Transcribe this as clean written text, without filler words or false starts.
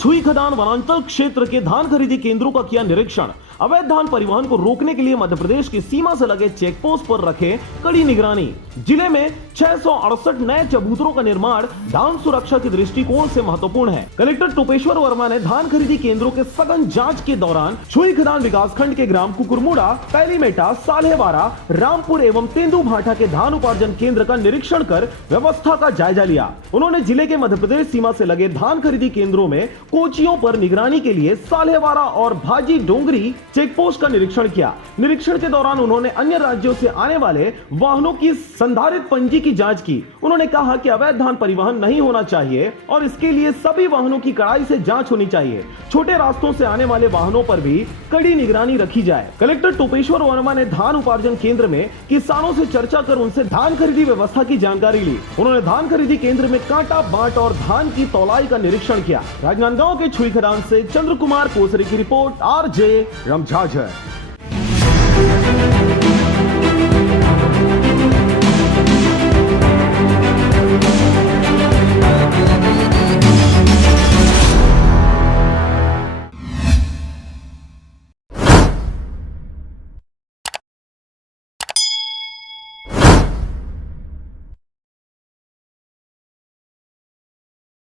छुई खदान वनांचल क्षेत्र के धान खरीदी केंद्रों का किया निरीक्षण। अवैध धान परिवहन को रोकने के लिए मध्य प्रदेश की सीमा से लगे चेक पोस्ट पर रखे कड़ी निगरानी। जिले में 668 नए चबूतरों का निर्माण धान सुरक्षा के दृष्टिकोण से महत्वपूर्ण है। कलेक्टर टोपेश्वर वर्मा ने धान खरीदी केंद्रों के सघन जांच के दौरान छुई खदान विकासखंड के ग्राम कुकुरमुड़ा, पैलीमेटा, साल्हेवारा, रामपुर एवं तेंदु भाटा के धान उपार्जन केंद्र का निरीक्षण कर व्यवस्था का जायजा लिया। उन्होंने जिले के मध्य प्रदेश सीमा से लगे धान खरीदी केंद्रों में कोचियों पर निगरानी के लिए साल्हेवारा और भाजी डोंगरी चेक पोस्ट का निरीक्षण किया। निरीक्षण के दौरान उन्होंने अन्य राज्यों से आने वाले वाहनों की संधारित पंजी की जांच की। उन्होंने कहा कि अवैध धान परिवहन नहीं होना चाहिए और इसके लिए सभी वाहनों की कड़ाई से जांच होनी चाहिए। छोटे रास्तों से आने वाले वाहनों पर भी कड़ी निगरानी रखी जाए। कलेक्टर टोपेश्वर वर्मा ने धान उपार्जन केंद्र में किसानों से चर्चा कर उनसे धान खरीदी व्यवस्था की जानकारी ली। उन्होंने धान खरीदी केंद्र में कांटा, बाट और धान की तौलाई का निरीक्षण किया। राजनांदगांव के छुई खदान से चंद्र कुमार कोसरी की रिपोर्ट, RJ रमझाझर।